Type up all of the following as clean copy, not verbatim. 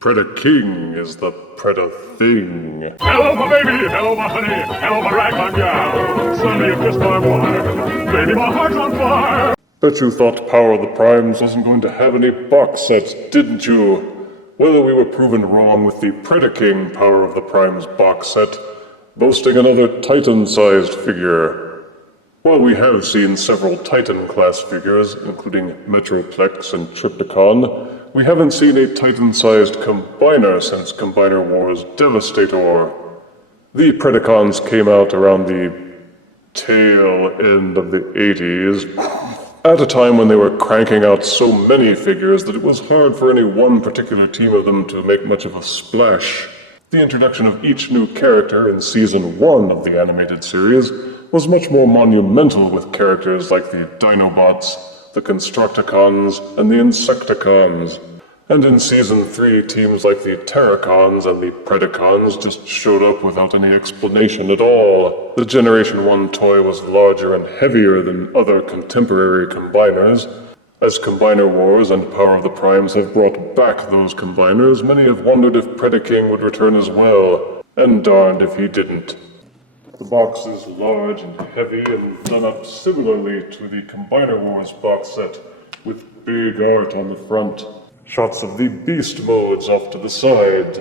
Predaking is the Predathing. Hello, my baby. Hello, my honey. Hello, my ragtime gal. Sonny, you kissed my wife. Baby, my heart's on fire. Bet you thought Power of the Primes wasn't going to have any box sets, didn't you? Well, we were proven wrong with the Predaking Power of the Primes box set, boasting another Titan-sized figure. While we have seen several Titan-class figures, including Metroplex and Triptychon, we haven't seen a Titan-sized combiner since Combiner Wars Devastator. The Predacons came out around the tail end of the 80s, at a time when they were cranking out so many figures that it was hard for any one particular team of them to make much of a splash. The introduction of each new character in Season 1 of the animated series was much more monumental, with characters like the Dinobots, the Constructicons, and the Insecticons. And in Season 3, teams like the Terracons and the Predacons just showed up without any explanation at all. The Generation 1 toy was larger and heavier than other contemporary combiners. As Combiner Wars and Power of the Primes have brought back those combiners, many have wondered if Predaking would return as well, and darned if he didn't. The box is large and heavy and done up similarly to the Combiner Wars box set, with big art on the front, shots of the beast modes off to the side,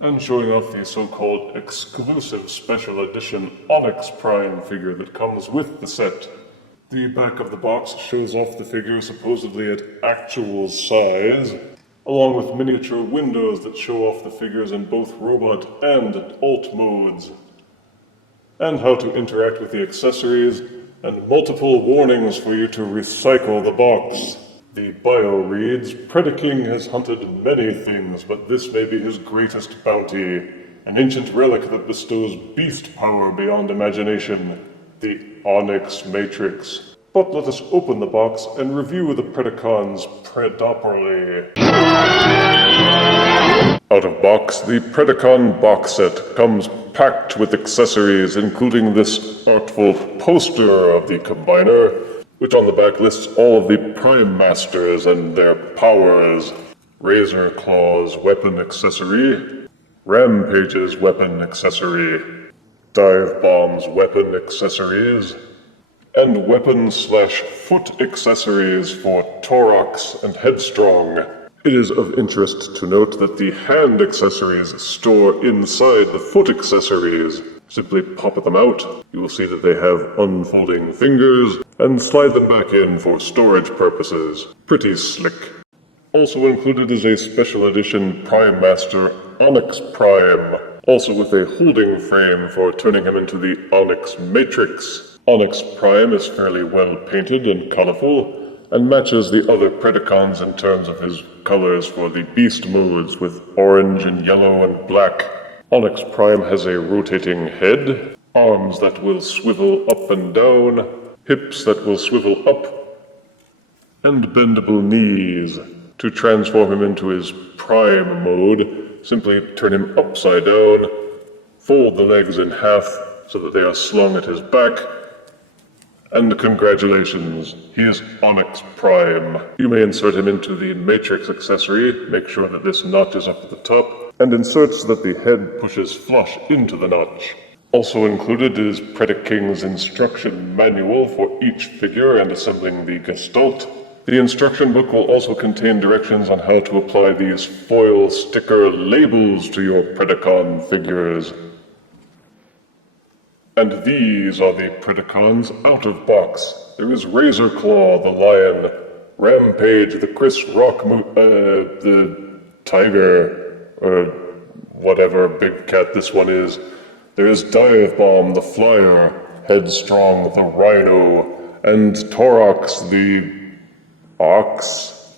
and showing off the so-called exclusive special edition Onyx Prime figure that comes with the set. The back of the box shows off the figure supposedly at actual size, along with miniature windows that show off the figures in both robot and alt modes, and how to interact with the accessories, and multiple warnings for you to recycle the box. The bio reads, Predaking has hunted many things, but this may be his greatest bounty, an ancient relic that bestows beast power beyond imagination, the Onyx Matrix. But let us open the box and review the Predacons properly. Out of box, the Predacon box set comes packed with accessories, including this artful poster of the Combiner, which on the back lists all of the Prime Masters and their powers. Razorclaw's weapon accessory, Rampage's weapon accessory, Dive Bomb's weapon accessories, and weapon/foot accessories for Toric and Headstrong. It is of interest to note that the hand accessories store inside the foot accessories. Simply pop them out. You will see that they have unfolding fingers, and slide them back in for storage purposes. Pretty slick. Also included is a special edition Prime Master Onyx Prime, also with a holding frame for turning him into the Onyx Matrix. Onyx Prime is fairly well painted and colorful, and matches the other Predacons in terms of his colors for the beast modes, with orange and yellow and black. Onyx Prime has a rotating head, arms that will swivel up and down, hips that will swivel up, and bendable knees. To transform him into his Prime mode, simply turn him upside down, fold the legs in half so that they are slung at his back, and congratulations, he is Onyx Prime. You may insert him into the Matrix accessory, make sure that this notch is up at the top, and insert so that the head pushes flush into the notch. Also included is Predaking's instruction manual for each figure and assembling the Gestalt. The instruction book will also contain directions on how to apply these foil sticker labels to your Predacon figures. And these are the Predacons out of box. There is Razorclaw, the lion, Rampage, the Chris Rock, the tiger, or whatever big cat this one is. There is Dive Bomb, the flyer, Headstrong, the rhino, and Toric, the ox.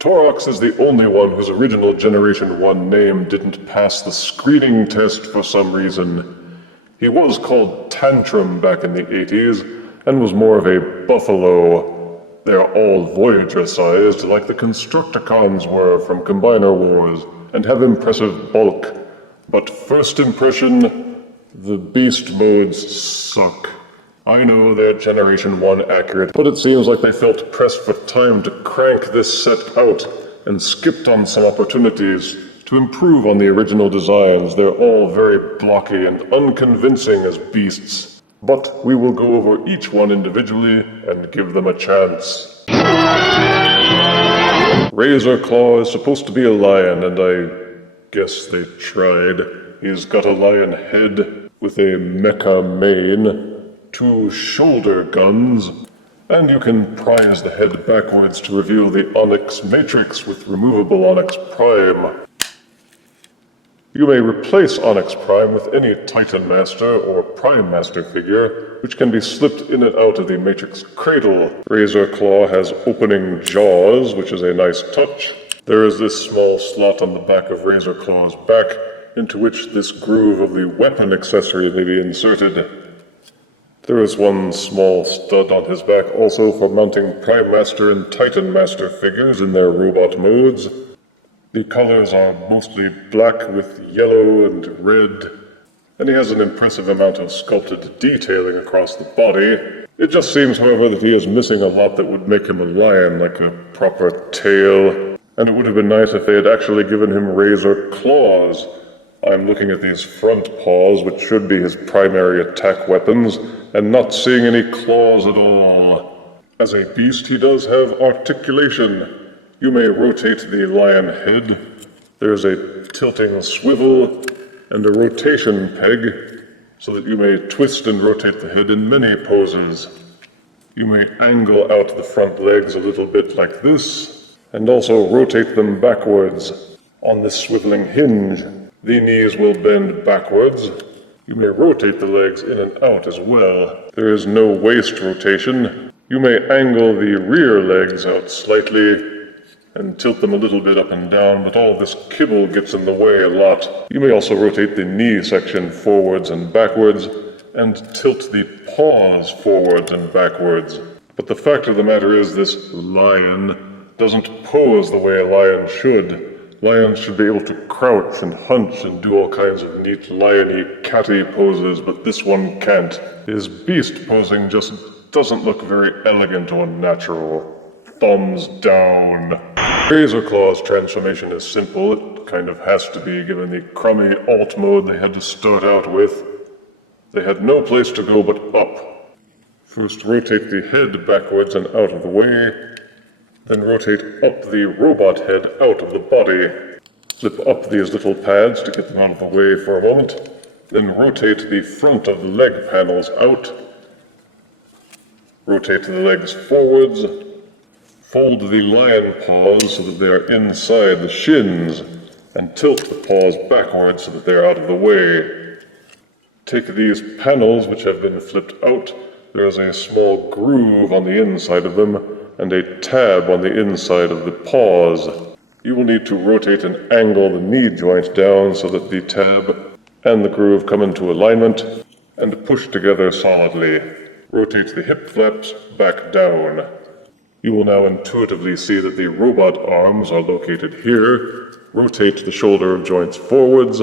Toric is the only one whose original Generation 1 name didn't pass the screening test for some reason. He was called Tantrum back in the 80s, and was more of a buffalo. They're all Voyager-sized, like the Constructicons were from Combiner Wars, and have impressive bulk. But first impression, the beast modes suck. I know they're Generation 1 accurate, but it seems like they felt pressed for time to crank this set out, and skipped on some opportunities to improve on the original designs. They're all very blocky and unconvincing as beasts. But we will go over each one individually and give them a chance. Razorclaw is supposed to be a lion, and I guess they tried. He's got a lion head with a mecha mane, 2 shoulder guns, and you can prise the head backwards to reveal the Onyx Matrix with removable Onyx Prime. You may replace Onyx Prime with any Titan Master or Prime Master figure, which can be slipped in and out of the Matrix cradle. Razorclaw has opening jaws, which is a nice touch. There is this small slot on the back of Razorclaw's back, into which this groove of the weapon accessory may be inserted. There is one small stud on his back also for mounting Prime Master and Titan Master figures in their robot modes. The colors are mostly black with yellow and red, and he has an impressive amount of sculpted detailing across the body. It just seems, however, that he is missing a lot that would make him a lion, like a proper tail, and it would have been nice if they had actually given him razor claws. I'm looking at these front paws, which should be his primary attack weapons, and not seeing any claws at all. As a beast, he does have articulation. You may rotate the lion head. There's a tilting swivel and a rotation peg, so that you may twist and rotate the head in many poses. You may angle out the front legs a little bit like this, and also rotate them backwards. On this swiveling hinge, the knees will bend backwards. You may rotate the legs in and out as well. There is no waist rotation. You may angle the rear legs out slightly and tilt them a little bit up and down, but all this kibble gets in the way a lot. You may also rotate the knee section forwards and backwards, and tilt the paws forwards and backwards. But the fact of the matter is, this lion doesn't pose the way a lion should. Lions should be able to crouch and hunch and do all kinds of neat lion-y, catty poses, but this one can't. His beast posing just doesn't look very elegant or natural. Thumbs down. Razorclaw's transformation is simple. It kind of has to be, given the crummy alt mode they had to start out with. They had no place to go but up. First rotate the head backwards and out of the way, then rotate up the robot head out of the body. Flip up these little pads to get them out of the way for a moment, then rotate the front of the leg panels out. Rotate the legs forwards. Fold the lion paws so that they are inside the shins, and tilt the paws backwards so that they are out of the way. Take these panels, which have been flipped out. There is a small groove on the inside of them, and a tab on the inside of the paws. You will need to rotate and angle the knee joint down so that the tab and the groove come into alignment and push together solidly. Rotate the hip flaps back down. You will now intuitively see that the robot arms are located here. Rotate the shoulder joints forwards.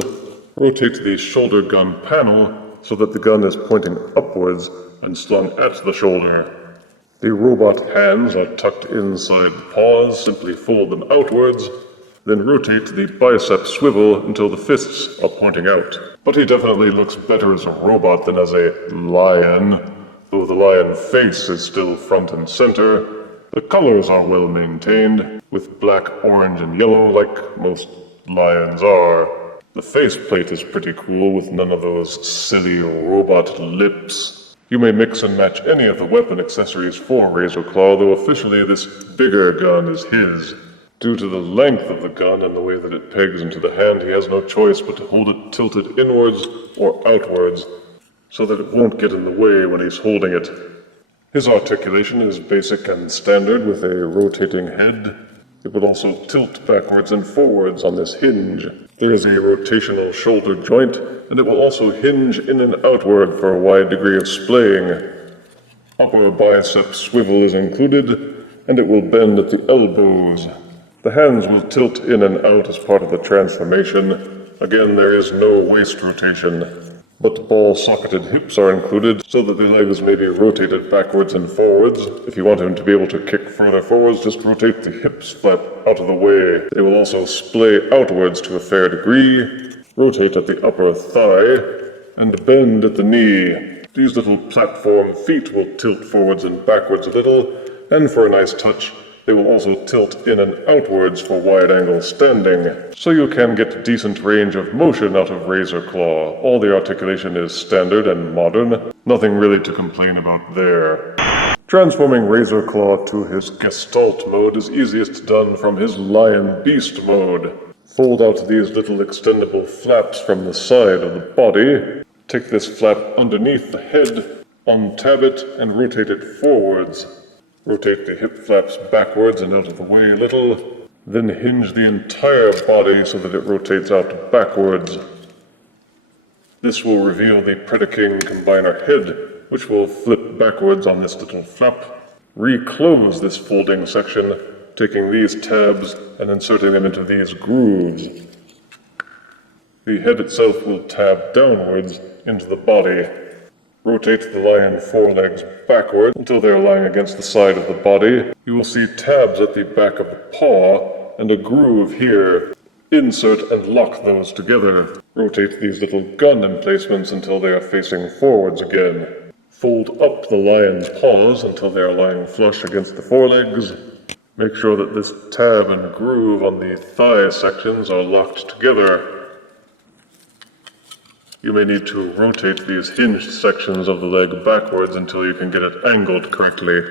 Rotate the shoulder gun panel so that the gun is pointing upwards and slung at the shoulder. The robot hands are tucked inside the paws. Simply fold them outwards. Then rotate the bicep swivel until the fists are pointing out. But he definitely looks better as a robot than as a lion, though the lion face is still front and center. The colors are well maintained, with black, orange, and yellow like most lions are. The faceplate is pretty cool, with none of those silly robot lips. You may mix and match any of the weapon accessories for Razorclaw, though officially this bigger gun is his. Due to the length of the gun and the way that it pegs into the hand, he has no choice but to hold it tilted inwards or outwards, so that it won't get in the way when he's holding it. His articulation is basic and standard with a rotating head. It would also tilt backwards and forwards on this hinge. There is a rotational shoulder joint, and it will also hinge in and outward for a wide degree of splaying. Upper bicep swivel is included, and it will bend at the elbows. The hands will tilt in and out as part of the transformation. Again, there is no waist rotation. but ball-socketed hips are included so that the legs may be rotated backwards and forwards. If you want him to be able to kick further forwards, just rotate the hips flap out of the way. They will also splay outwards to a fair degree, rotate at the upper thigh, and bend at the knee. These little platform feet will tilt forwards and backwards a little, and for a nice touch, they will also tilt in and outwards for wide-angle standing, so you can get decent range of motion out of Razorclaw. All the articulation is standard and modern, nothing really to complain about there. Transforming Razorclaw to his Gestalt mode is easiest done from his Lion Beast mode. Fold out these little extendable flaps from the side of the body, take this flap underneath the head, untab it, and rotate it forwards. Rotate the hip flaps backwards and out of the way a little, then hinge the entire body so that it rotates out backwards. This will reveal the Predaking combiner head, which will flip backwards on this little flap. Reclose this folding section, taking these tabs and inserting them into these grooves. The head itself will tab downwards into the body. Rotate the lion forelegs backward until they are lying against the side of the body. You will see tabs at the back of the paw and a groove here. Insert and lock those together. Rotate these little gun emplacements until they are facing forwards again. Fold up the lion's paws until they are lying flush against the forelegs. Make sure that this tab and groove on the thigh sections are locked together. You may need to rotate these hinged sections of the leg backwards until you can get it angled correctly.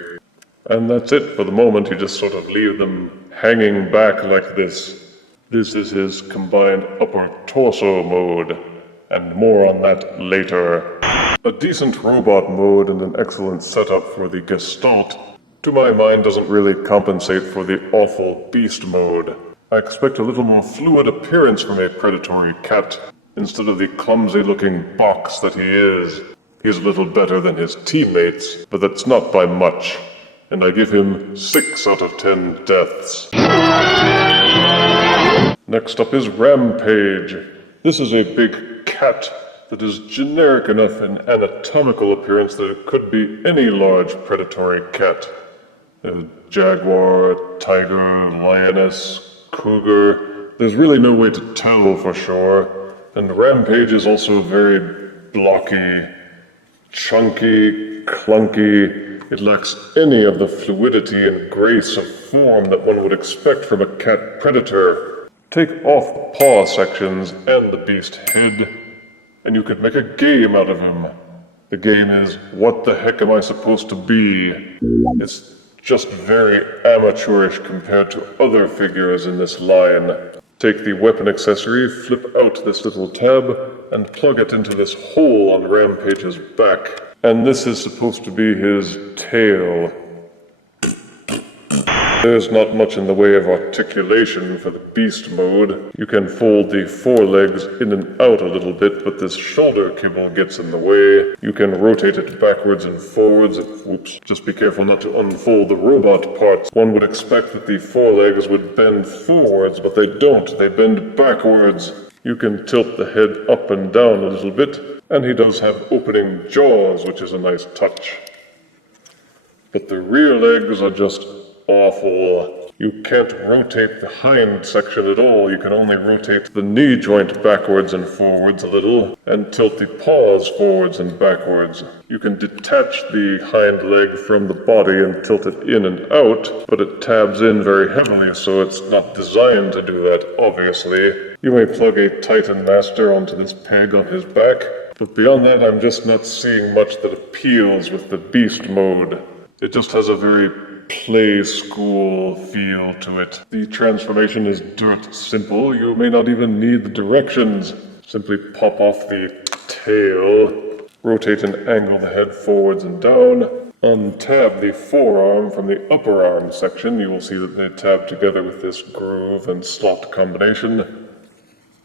And that's it for the moment. You just sort of leave them hanging back like this. This is his combined upper torso mode, and more on that later. A decent robot mode and an excellent setup for the Gestalt, to my mind, doesn't really compensate for the awful beast mode. I expect a little more fluid appearance from a predatory cat, instead of the clumsy-looking box that he is. He's a little better than his teammates, but that's not by much, and I give him 6 out of 10 deaths. Next up is Rampage. This is a big cat that is generic enough in anatomical appearance that it could be any large predatory cat. A jaguar, tiger, lioness, cougar. There's really no way to tell for sure. And Rampage is also very blocky, chunky, clunky. It lacks any of the fluidity and grace of form that one would expect from a cat predator. Take off paw sections and the beast head, and you could make a game out of him. The game is, what the heck am I supposed to be? It's just very amateurish compared to other figures in this line. Take the weapon accessory, flip out this little tab, and plug it into this hole on Rampage's back. And this is supposed to be his tail. There's not much in the way of articulation for the beast mode. You can fold the forelegs in and out a little bit, but this shoulder kibble gets in the way. You can rotate it backwards and forwards. Oops, just be careful not to unfold the robot parts. One would expect that the forelegs would bend forwards, but they don't. They bend backwards. You can tilt the head up and down a little bit, and he does have opening jaws, which is a nice touch. But the rear legs are just awful. You can't rotate the hind section at all. You can only rotate the knee joint backwards and forwards a little, and tilt the paws forwards and backwards. You can detach the hind leg from the body and tilt it in and out, but it tabs in very heavily, so it's not designed to do that, obviously. You may plug a Titan Master onto this peg on his back, but beyond that, I'm just not seeing much that appeals with the beast mode. It just has a very play school feel to it. The transformation is dirt simple. You may not even need the directions. Simply pop off the tail, rotate and angle the head forwards and down, untab the forearm from the upper arm section. You will see that they tab together with this groove and slot combination.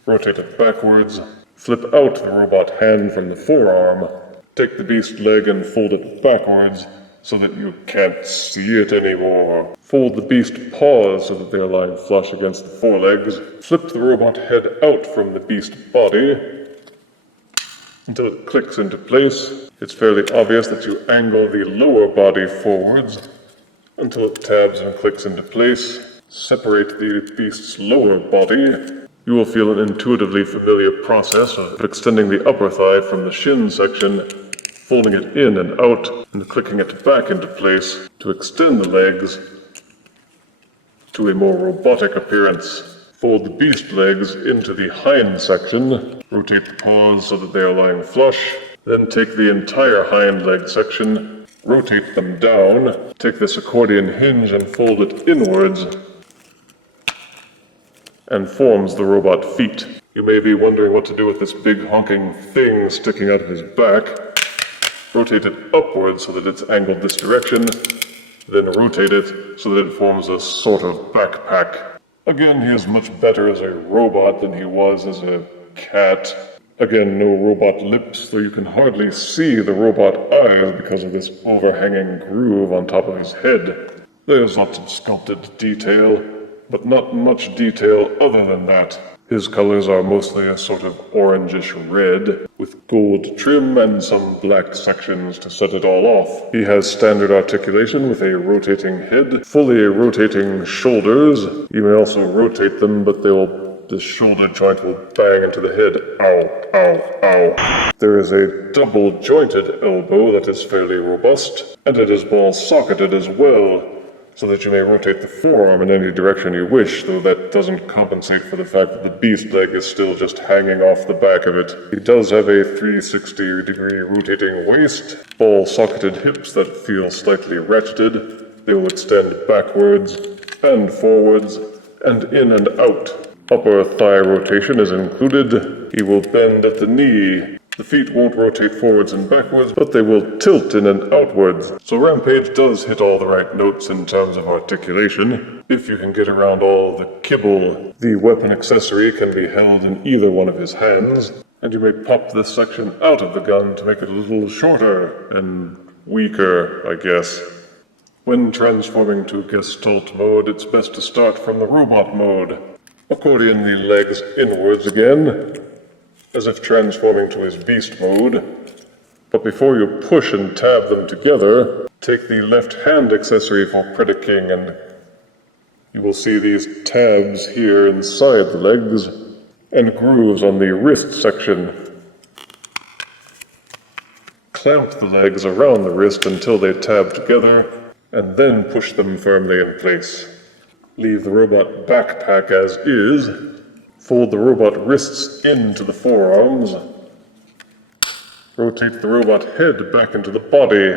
Rotate it backwards, flip out the robot hand from the forearm, take the beast leg and fold it backwards, so that you can't see it anymore. Fold the beast paws so that they are lying flush against the forelegs. Flip the robot head out from the beast body. until it clicks into place. It's fairly obvious that you angle the lower body forwards until it tabs and clicks into place. Separate the beast's lower body. You will feel an intuitively familiar process of extending the upper thigh from the shin section, folding it in and out, and clicking it back into place to extend the legs to a more robotic appearance. Fold the beast legs into the hind section, rotate the paws so that they are lying flush, then take the entire hind leg section, rotate them down, take this accordion hinge and fold it inwards, and forms the robot feet. You may be wondering what to do with this big honking thing sticking out of his back. Rotate it upwards so that it's angled this direction, then rotate it so that it forms a sort of backpack. Again, he is much better as a robot than he was as a cat. Again, no robot lips, though you can hardly see the robot eyes because of this overhanging groove on top of his head. There's lots of sculpted detail, but not much detail other than that. His colors are mostly a sort of orangish red, with gold trim and some black sections to set it all off. He has standard articulation with a rotating head, fully rotating shoulders. You may also rotate them, but the shoulder joint will bang into the head. Ow, ow, ow. There is a double-jointed elbow that is fairly robust, and it is ball-socketed as well, so that you may rotate the forearm in any direction you wish, though that doesn't compensate for the fact that the beast leg is still just hanging off the back of it. He does have a 360-degree rotating waist, ball-socketed hips that feel slightly ratcheted. They will extend backwards and forwards and in and out. Upper thigh rotation is included. He will bend at the knee. The feet won't rotate forwards and backwards, but they will tilt in and outwards. So Rampage does hit all the right notes in terms of articulation, if you can get around all the kibble. The weapon accessory can be held in either one of his hands, and you may pop this section out of the gun to make it a little shorter and weaker, I guess. When transforming to Gestalt mode, it's best to start from the robot mode. Accordion the legs inwards again, as if transforming to his beast mode. But before you push and tab them together, take the left hand accessory for Predaking and you will see these tabs here inside the legs and grooves on the wrist section. Clamp the legs around the wrist until they tab together and then push them firmly in place. Leave the robot backpack as is. Fold the robot wrists into the forearms. Rotate the robot head back into the body.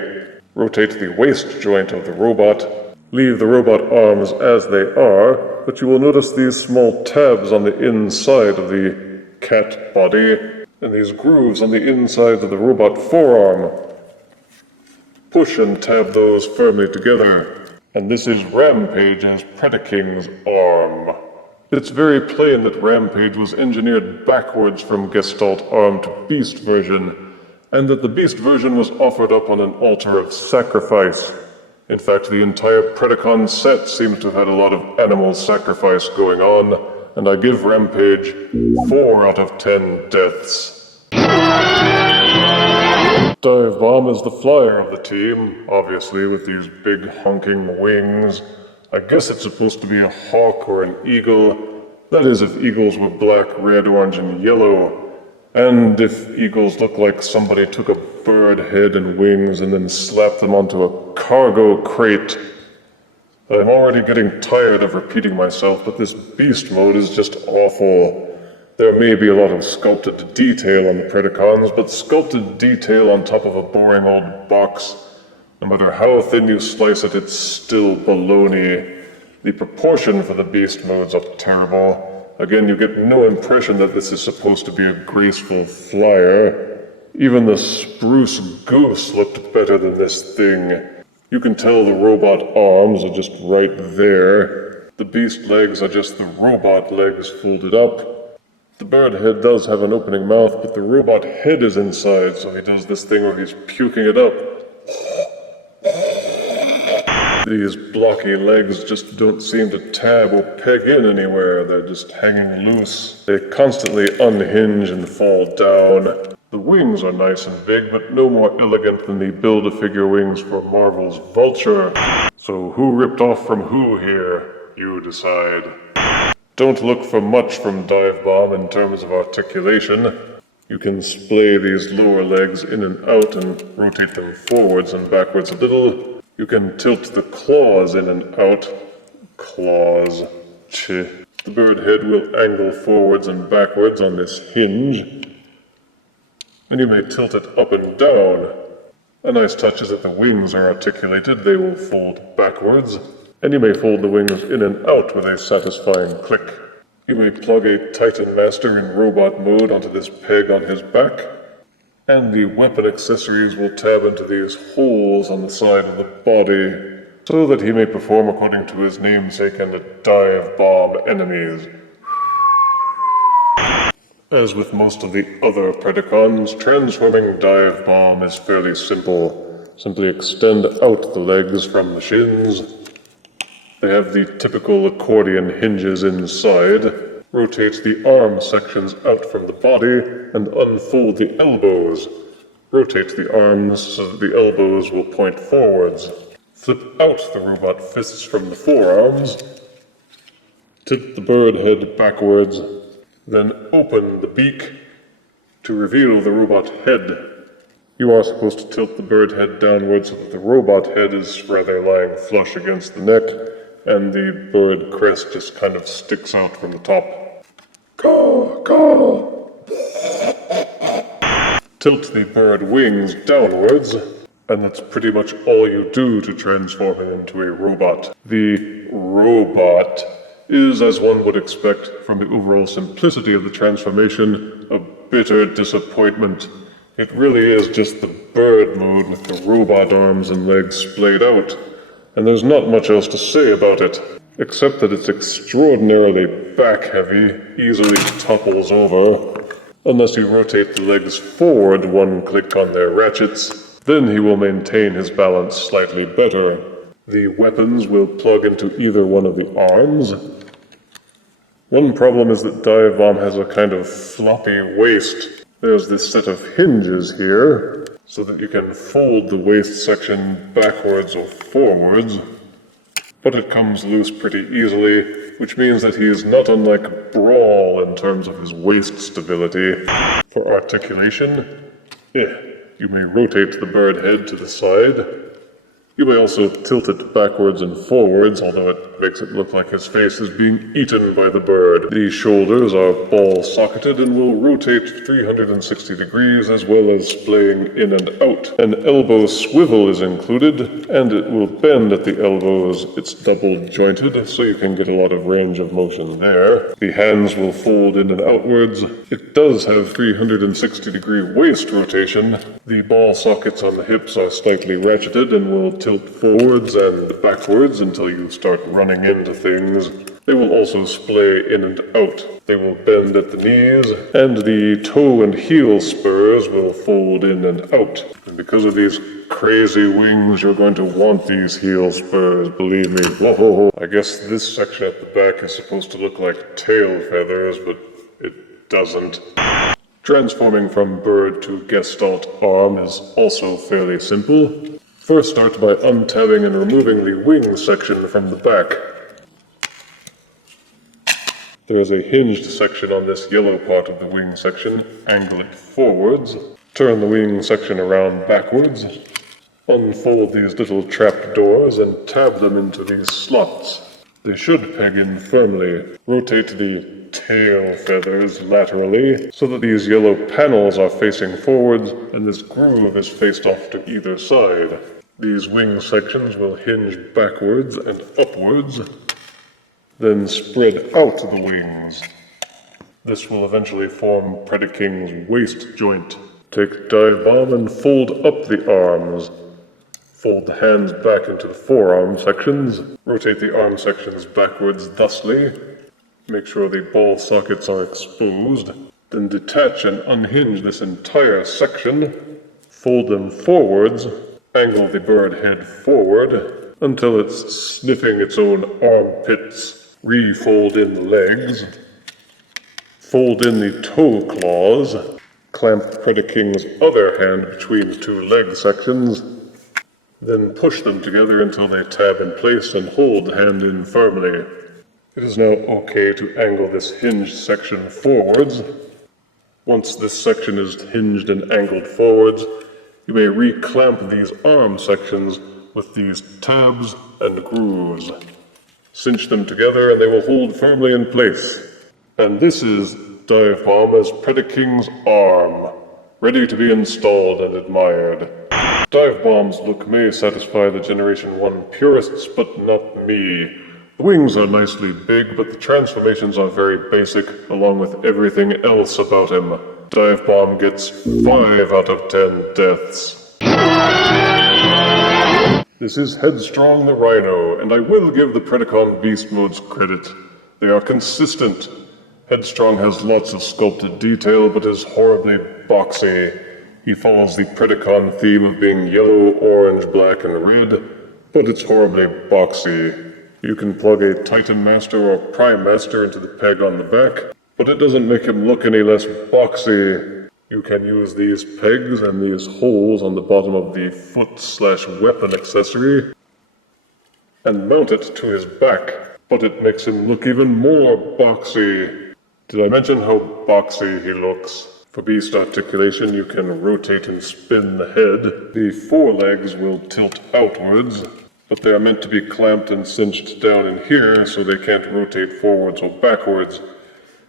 Rotate the waist joint of the robot. Leave the robot arms as they are, but you will notice these small tabs on the inside of the cat body, and these grooves on the inside of the robot forearm. Push and tab those firmly together. And this is Rampage as Predaking's arm. It's very plain that Rampage was engineered backwards from Gestalt arm to beast version, and that the beast version was offered up on an altar of sacrifice. In fact, the entire Predacon set seems to have had a lot of animal sacrifice going on, and I give Rampage 4 out of 10 deaths. Dive Bomb is the flyer of the team, obviously with these big honking wings. I guess it's supposed to be a hawk or an eagle. That is, if eagles were black, red, orange, and yellow. And if eagles look like somebody took a bird head and wings and then slapped them onto a cargo crate. I'm already getting tired of repeating myself, but this beast mode is just awful. There may be a lot of sculpted detail on the Predacons, but sculpted detail on top of a boring old box, no matter how thin you slice it, it's still baloney. The proportion for the beast modes are terrible. Again, you get no impression that this is supposed to be a graceful flyer. Even the spruce goose looked better than this thing. You can tell the robot arms are just right there. The beast legs are just the robot legs folded up. The bird head does have an opening mouth, but the robot head is inside, so he does this thing where he's puking it up. These blocky legs just don't seem to tab or peg in anywhere. They're just hanging loose. They constantly unhinge and fall down. The wings are nice and big, but no more elegant than the Build-A-Figure wings for Marvel's Vulture. So who ripped off from who here? You decide. Don't look for much from Dive Bomb in terms of articulation. You can splay these lower legs in and out and rotate them forwards and backwards a little. You can tilt the claws in and out. Claws. Cheh. The bird head will angle forwards and backwards on this hinge. And you may tilt it up and down. A nice touch is that the wings are articulated. They will fold backwards. And you may fold the wings in and out with a satisfying click. You may plug a Titan Master in robot mode onto this peg on his back. And the weapon accessories will tab into these holes on the side of the body, so that he may perform according to his namesake and dive bomb enemies. As with most of the other Predacons, transforming Dive Bomb is fairly simple. Simply extend out the legs from the shins. They have the typical accordion hinges inside. Rotate the arm sections out from the body and unfold the elbows. Rotate the arms so that the elbows will point forwards. Flip out the robot fists from the forearms. Tilt the bird head backwards. Then open the beak to reveal the robot head. You are supposed to tilt the bird head downwards so that the robot head is rather lying flush against the neck, and the bird crest just kind of sticks out from the top. Caw, caw. Tilt the bird wings downwards, and that's pretty much all you do to transform him into a robot. The robot is, as one would expect from the overall simplicity of the transformation, a bitter disappointment. It really is just the bird mode with the robot arms and legs splayed out, and there's not much else to say about it, except that it's extraordinarily back-heavy, easily topples over. Unless you rotate the legs forward one click on their ratchets, then he will maintain his balance slightly better. The weapons will plug into either one of the arms. One problem is that Dive Bomb has a kind of floppy waist. There's this set of hinges here, so that you can fold the waist section backwards or forwards, but it comes loose pretty easily, which means that he is not unlike Brawl in terms of his waist stability. For articulation, you may rotate the bird head to the side. You may also tilt it backwards and forwards, although it makes it look like his face is being eaten by the bird. The shoulders are ball-socketed and will rotate 360 degrees, as well as splaying in and out. An elbow swivel is included, and it will bend at the elbows. It's double-jointed, so you can get a lot of range of motion there. The hands will fold in and outwards. It does have 360-degree waist rotation. The ball sockets on the hips are slightly ratcheted and will tilt forwards and backwards until you start running into things. They will also splay in and out. They will bend at the knees, and the toe and heel spurs will fold in and out. And because of these crazy wings, you're going to want these heel spurs, believe me. Whoa. I guess this section at the back is supposed to look like tail feathers, but it doesn't. Transforming from bird to gestalt arm is also fairly simple. First start by untabbing and removing the wing section from the back. There is a hinged section on this yellow part of the wing section. Angle it forwards. Turn the wing section around backwards. Unfold these little trap doors and tab them into these slots. They should peg in firmly. Rotate the tail feathers laterally so that these yellow panels are facing forwards and this groove is faced off to either side. These wing sections will hinge backwards and upwards, then spread out the wings. This will eventually form Predaking's waist joint. Take Dive Bomb and fold up the arms. Fold the hands back into the forearm sections. Rotate the arm sections backwards thusly. Make sure the ball sockets are exposed. Then detach and unhinge this entire section. Fold them forwards. Angle the bird head forward until it's sniffing its own armpits. Refold in the legs. Fold in the toe claws. Clamp Predaking's other hand between the two leg sections, then push them together until they tab in place and hold the hand in firmly. It is now okay to angle this hinged section forwards. Once this section is hinged and angled forwards, you may re-clamp these arm sections with these tabs and grooves. Cinch them together and they will hold firmly in place. And this is Dive Bomb as Predaking's arm, ready to be installed and admired. Dive Bomb's look may satisfy the Generation 1 purists, but not me. The wings are nicely big, but the transformations are very basic, along with everything else about him. Dive Bomb gets 5 out of 10 deaths. This is Headstrong the Rhino, and I will give the Predacon beast modes credit. They are consistent. Headstrong has lots of sculpted detail, but is horribly boxy. He follows the Predacon theme of being yellow, orange, black, and red, but it's horribly boxy. You can plug a Titan Master or Prime Master into the peg on the back, but it doesn't make him look any less boxy. You can use these pegs and these holes on the bottom of the foot/weapon accessory and mount it to his back, but it makes him look even more boxy. Did I mention how boxy he looks? For beast articulation, you can rotate and spin the head. The forelegs will tilt outwards, but they are meant to be clamped and cinched down in here so they can't rotate forwards or backwards.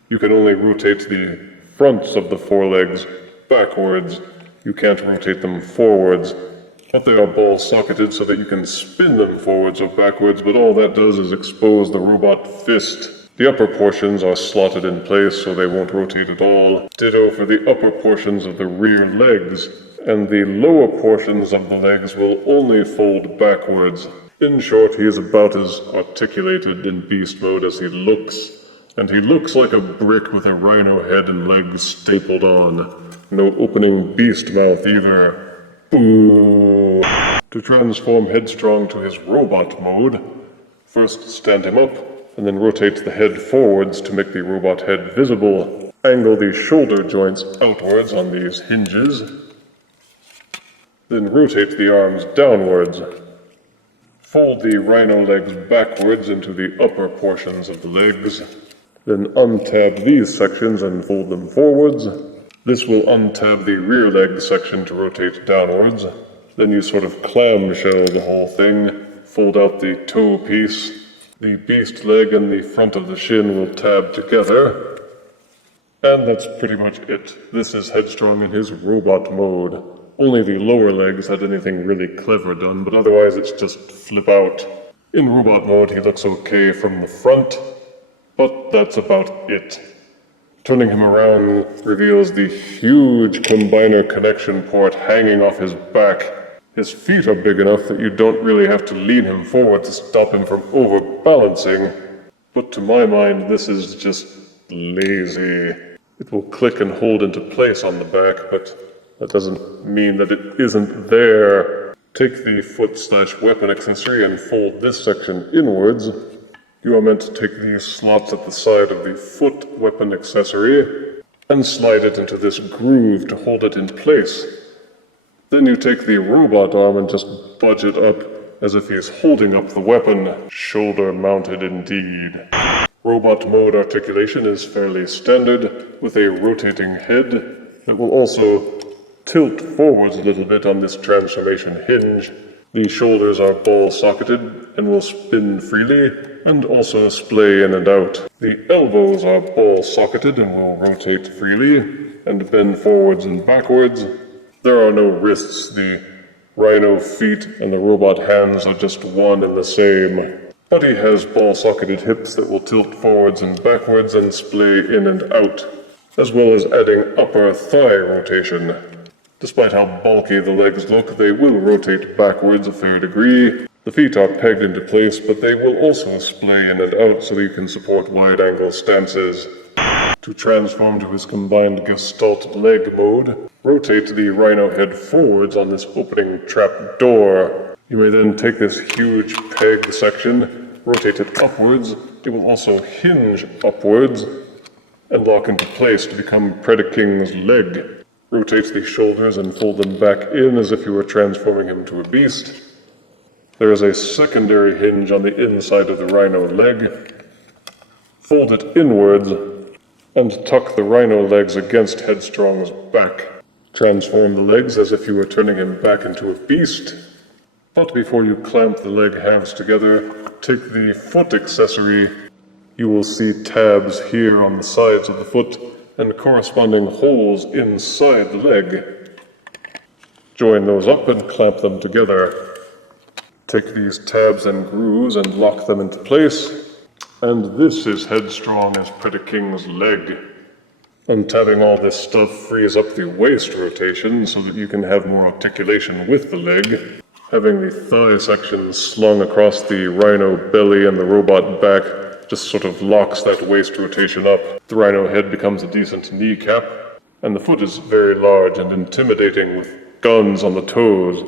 You can only rotate the fronts of the forelegs backwards. You can't rotate them forwards. But they are ball-socketed so that you can spin them forwards or backwards, but all that does is expose the robot fist. The upper portions are slotted in place so they won't rotate at all. Ditto for the upper portions of the rear legs, and the lower portions of the legs will only fold backwards. In short, he is about as articulated in beast mode as he looks, and he looks like a brick with a rhino head and legs stapled on. No opening beast mouth either. Boo! To transform Headstrong to his robot mode, first stand him up, and then rotate the head forwards to make the robot head visible. Angle the shoulder joints outwards on these hinges. Then rotate the arms downwards. Fold the rhino legs backwards into the upper portions of the legs. Then untab these sections and fold them forwards. This will untab the rear leg section to rotate downwards. Then you sort of clamshell the whole thing. Fold out the toe piece. The beast leg and the front of the shin will tab together. And that's pretty much it. This is Headstrong in his robot mode. Only the lower legs had anything really clever done, but otherwise it's just flip out. In robot mode he looks okay from the front, but that's about it. Turning him around reveals the huge combiner connection port hanging off his back. His feet are big enough that you don't really have to lean him forward to stop him from overbalancing. But to my mind, this is just lazy. It will click and hold into place on the back, but that doesn't mean that it isn't there. Take the foot/weapon accessory and fold this section inwards. You are meant to take these slots at the side of the foot weapon accessory and slide it into this groove to hold it in place. Then you take the robot arm and just budge it up as if he's holding up the weapon, shoulder mounted indeed. Robot mode articulation is fairly standard, with a rotating head that will also tilt forwards a little bit on this transformation hinge. The shoulders are ball-socketed and will spin freely, and also splay in and out. The elbows are ball-socketed and will rotate freely, and bend forwards and backwards. There are no wrists. The rhino feet and the robot hands are just one and the same. But he has ball-socketed hips that will tilt forwards and backwards and splay in and out, as well as adding upper thigh rotation. Despite how bulky the legs look, they will rotate backwards a fair degree. The feet are pegged into place, but they will also splay in and out so that you can support wide-angle stances. To transform to his combined gestalt leg mode, rotate the rhino head forwards on this opening trap door. You may then take this huge peg section, rotate it upwards. It will also hinge upwards and lock into place to become Predaking's leg. Rotate the shoulders and fold them back in as if you were transforming him to a beast. There is a secondary hinge on the inside of the rhino leg. Fold it inwards and tuck the rhino legs against Headstrong's back. Transform the legs as if you were turning him back into a beast. But before you clamp the leg halves together, take the foot accessory. You will see tabs here on the sides of the foot and corresponding holes inside the leg. Join those up and clamp them together. Take these tabs and grooves and lock them into place. And this is Headstrong as Predaking's leg. Untabbing all this stuff frees up the waist rotation so that you can have more articulation with the leg. Having the thigh section slung across the rhino belly and the robot back just sort of locks that waist rotation up. The rhino head becomes a decent kneecap, and the foot is very large and intimidating with guns on the toes.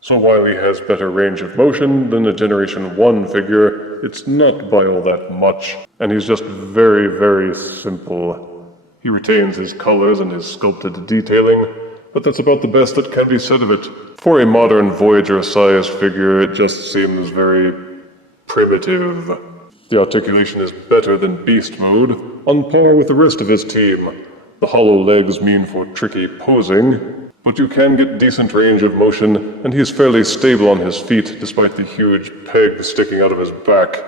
So while he has better range of motion than a Generation 1 figure, it's not by all that much, and he's just very, very simple. He retains his colors and his sculpted detailing, but that's about the best that can be said of it. For a modern Voyager-sized figure, it just seems very primitive. The articulation is better than Beast Mode, on par with the rest of his team. The hollow legs mean for tricky posing, but you can get decent range of motion, and he's fairly stable on his feet despite the huge peg sticking out of his back.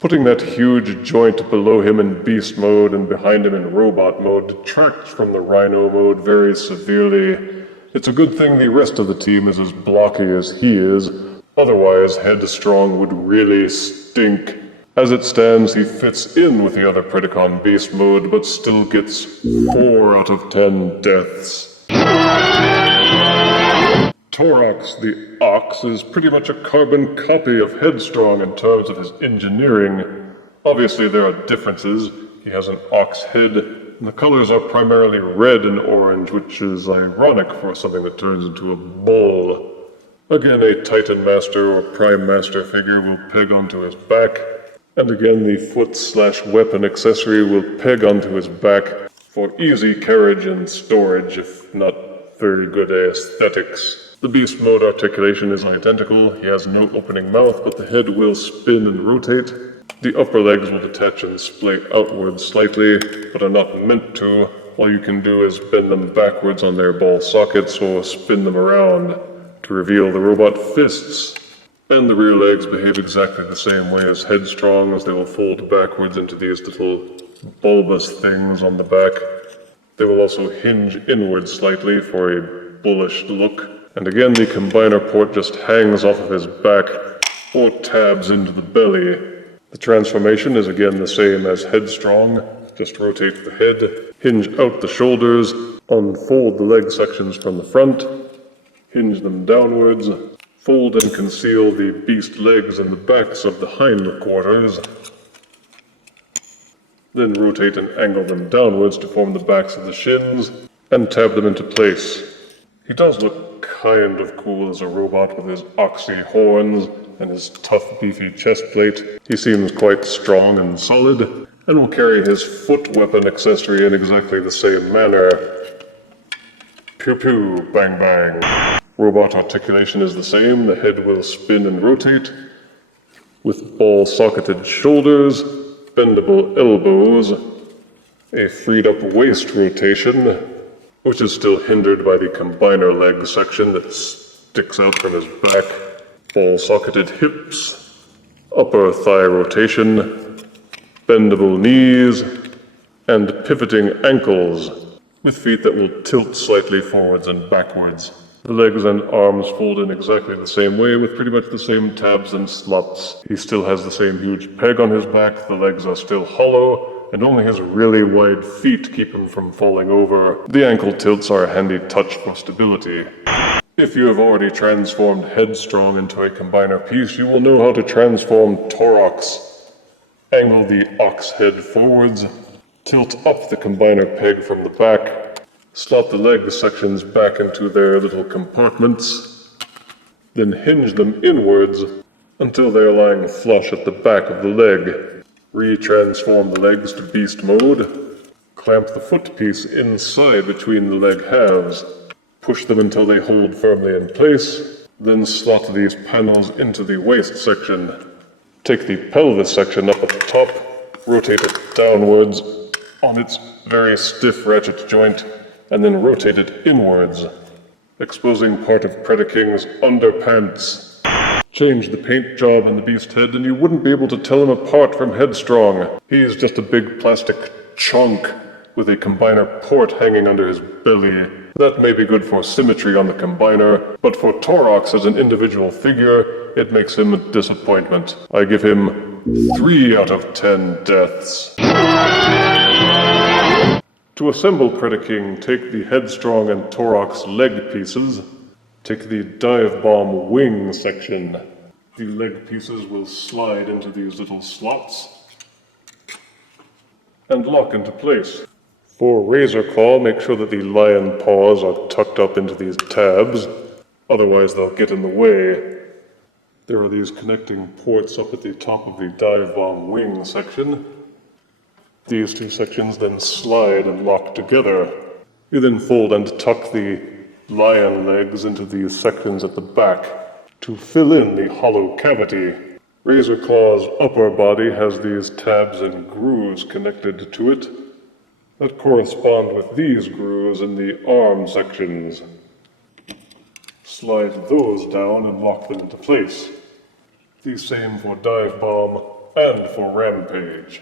Putting that huge joint below him in Beast Mode and behind him in Robot Mode detracts from the Rhino Mode very severely. It's a good thing the rest of the team is as blocky as he is, otherwise Headstrong would really stink. As it stands, he fits in with the other Predacon Beast Mode, but still gets 4 out of 10 deaths. Toric, the ox, is pretty much a carbon copy of Headstrong in terms of his engineering. Obviously there are differences. He has an ox head, and the colors are primarily red and orange, which is ironic for something that turns into a bull. Again, a Titan Master or Prime Master figure will peg onto his back, and again the foot/weapon accessory will peg onto his back for easy carriage and storage, if not very good aesthetics. The Beast Mode articulation is identical. He has no opening mouth, but the head will spin and rotate. The upper legs will detach and splay outwards slightly, but are not meant to. All you can do is bend them backwards on their ball sockets or spin them around to reveal the robot fists. And the rear legs behave exactly the same way as Headstrong, as they will fold backwards into these little bulbous things on the back. They will also hinge inwards slightly for a bullish look. And again, the combiner port just hangs off of his back or tabs into the belly. The transformation is again the same as Headstrong. Just rotate the head, hinge out the shoulders, unfold the leg sections from the front, hinge them downwards, fold and conceal the beast legs and the backs of the hind quarters, then rotate and angle them downwards to form the backs of the shins, and tab them into place. He does look kind of cool as a robot with his oxy horns and his tough, beefy chest plate. He seems quite strong and solid, and will carry his foot weapon accessory in exactly the same manner. Pew pew, bang bang. Robot articulation is the same. The head will spin and rotate, with ball-socketed shoulders, bendable elbows, a freed-up waist rotation, which is still hindered by the combiner leg section that sticks out from his back, ball-socketed hips, upper thigh rotation, bendable knees, and pivoting ankles, with feet that will tilt slightly forwards and backwards. The legs and arms fold in exactly the same way, with pretty much the same tabs and slots. He still has the same huge peg on his back, the legs are still hollow, and only his really wide feet keep him from falling over. The ankle tilts are a handy touch for stability. If you have already transformed Headstrong into a combiner piece, you will know how to transform Toric. Angle the ox head forwards, tilt up the combiner peg from the back, slot the leg sections back into their little compartments, then hinge them inwards until they are lying flush at the back of the leg. Retransform the legs to beast mode, Clamp the foot piece inside between the leg halves. Push them until they hold firmly in place, then slot these panels into the waist section. Take the pelvis section up at the top, rotate it downwards on its very stiff ratchet joint, and then rotate it inwards, exposing part of Predaking's underpants. Change the paint job on the beast head and you wouldn't be able to tell him apart from Headstrong. He's just a big plastic chunk with a combiner port hanging under his belly. That may be good for symmetry on the combiner, but for Toric as an individual figure, it makes him a disappointment. I give him 3 out of 10 deaths. To assemble Predaking, take the Headstrong and Toric's leg pieces. Take the dive bomb wing section. The leg pieces will slide into these little slots and lock into place. For Razorclaw, make sure that the lion paws are tucked up into these tabs, otherwise they'll get in the way. There are these connecting ports up at the top of the dive bomb wing section. These two sections then slide and lock together. You then fold and tuck the lion legs into these sections at the back to fill in the hollow cavity. Razorclaw's upper body has these tabs and grooves connected to it that correspond with these grooves in the arm sections. Slide those down and lock them into place. The same for Dive Bomb and for Rampage.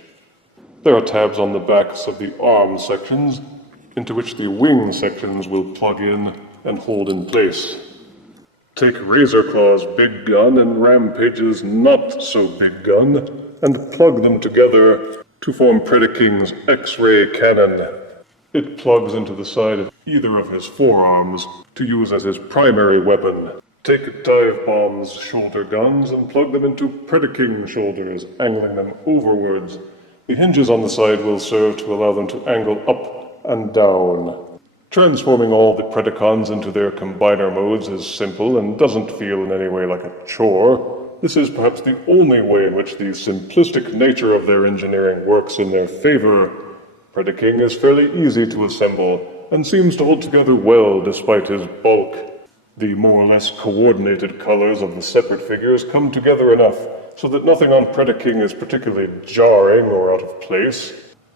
There are tabs on the backs of the arm sections into which the wing sections will plug in and hold in place. Take Razorclaw's big gun and Rampage's not-so-big gun and plug them together to form Predaking's X-ray cannon. It plugs into the side of either of his forearms to use as his primary weapon. Take Dive Bomb's shoulder guns and plug them into Predaking's shoulders, angling them overwards. The hinges on the side will serve to allow them to angle up and down. Transforming all the Predacons into their combiner modes is simple and doesn't feel in any way like a chore. This is perhaps the only way in which the simplistic nature of their engineering works in their favor. Predaking is fairly easy to assemble and seems to hold together well despite his bulk. The more or less coordinated colors of the separate figures come together enough so that nothing on Predaking is particularly jarring or out of place.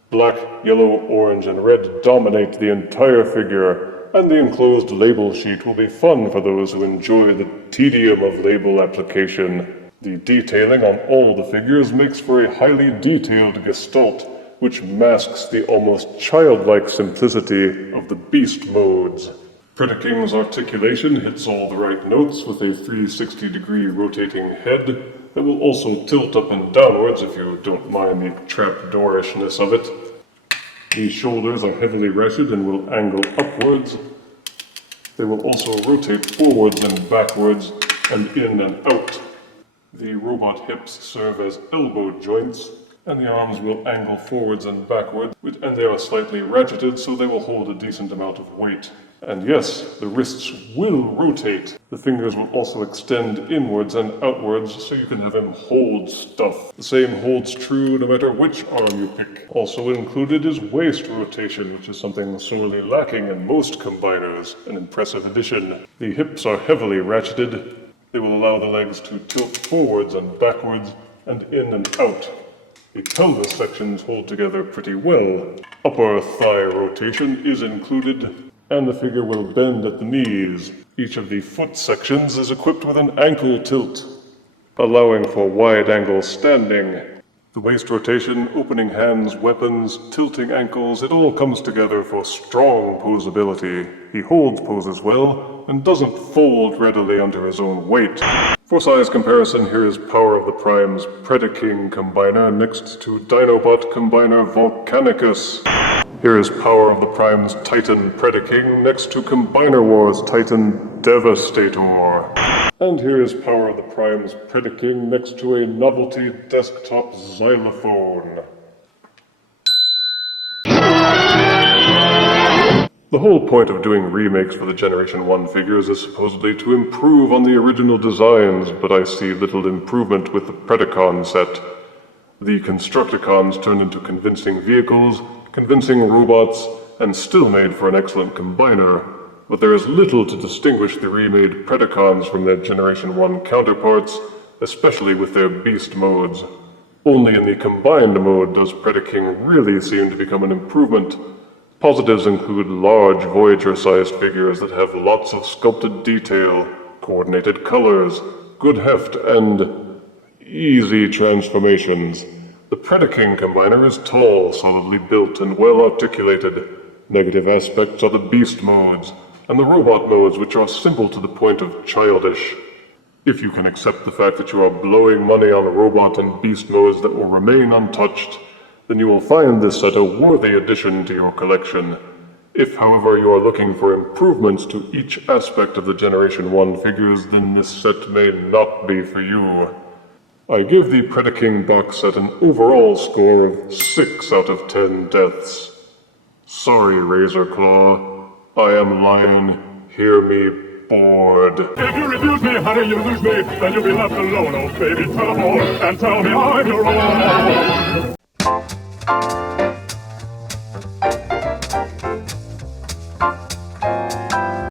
Black, yellow, orange, and red dominate the entire figure, and the enclosed label sheet will be fun for those who enjoy the tedium of label application. The detailing on all the figures makes for a highly detailed gestalt, which masks the almost childlike simplicity of the beast modes. Predaking's articulation hits all the right notes with a 360-degree rotating head that will also tilt up and downwards if you don't mind the trapdoorishness of it. The shoulders are heavily ratcheted and will angle upwards. They will also rotate forwards and backwards and in and out. The robot hips serve as elbow joints, and the arms will angle forwards and backwards, and they are slightly ratcheted so they will hold a decent amount of weight. And yes, the wrists will rotate. The fingers will also extend inwards and outwards so you can have him hold stuff. The same holds true no matter which arm you pick. Also included is waist rotation, which is something sorely lacking in most combiners, an impressive addition. The hips are heavily ratcheted. They will allow the legs to tilt forwards and backwards and in and out. The pelvis sections hold together pretty well. Upper thigh rotation is included, and the figure will bend at the knees. Each of the foot sections is equipped with an ankle tilt, allowing for wide-angle standing. The waist rotation, opening hands, weapons, tilting ankles, it all comes together for strong posability. He holds poses well, and doesn't fold readily under his own weight. For size comparison, here is Power of the Prime's Predaking combiner next to Dinobot combiner Volcanicus. Here is Power of the Prime's Titan Predaking next to Combiner Wars Titan Devastator. And here is Power of the Prime's Predaking next to a novelty desktop xylophone. The whole point of doing remakes for the Generation 1 figures is supposedly to improve on the original designs, but I see little improvement with the Predacon set. The Constructicons turned into convincing vehicles, convincing robots, and still made for an excellent combiner, but there is little to distinguish the remade Predacons from their Generation 1 counterparts, especially with their beast modes. Only in the combined mode does Predaking really seem to become an improvement. Positives include large Voyager-sized figures that have lots of sculpted detail, coordinated colors, good heft, and easy transformations. The Predaking combiner is tall, solidly built, and well articulated. Negative aspects are the beast modes, and the robot modes, which are simple to the point of childish. If you can accept the fact that you are blowing money on robot and beast modes that will remain untouched, then you will find this set a worthy addition to your collection. If, however, you are looking for improvements to each aspect of the Generation 1 figures, then this set may not be for you. I give the Predaking box set an overall score of 6 out of 10 deaths. Sorry, Razorclaw. I am Lion. Hear me bored. If you refuse me, honey, you lose me. Then you'll be left alone, oh baby. Tell them all, and tell me I'm your own.